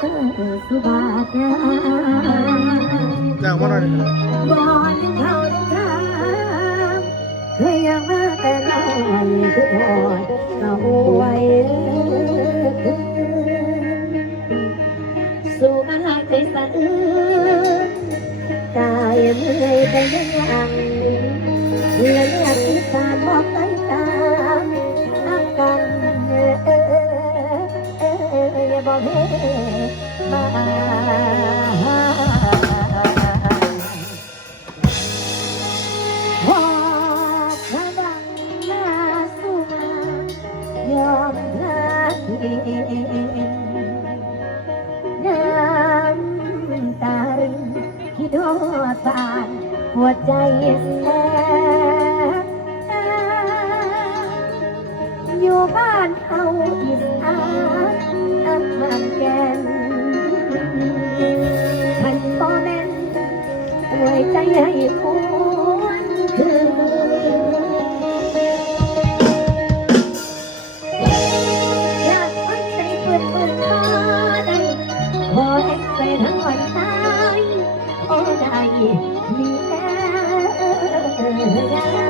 เธอสุบาดาจ้ามาหน่อยบอนเขาทำเคยยัมาแต่น้อยทุกคนเอาไว้สู่มาหาใจสั่นกายเมื่อยแต่ยังยังเลือดที่ตาบอกใจตาอาการ บ่เฮมาหอบพระดังมาสู่มายอมพลาดน้ำตารินคิดว่านหัวใจแสบอยู่บ้านเอาอิสระ อักมากแกนพันก็แนไว้ใจให้ควรอยากพักใจเปิดเปิดก็ขอให้ไปทั้งวันตาโอ้ได้มีแค่เออ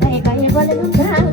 ไกลไกลบ่ลืมทาง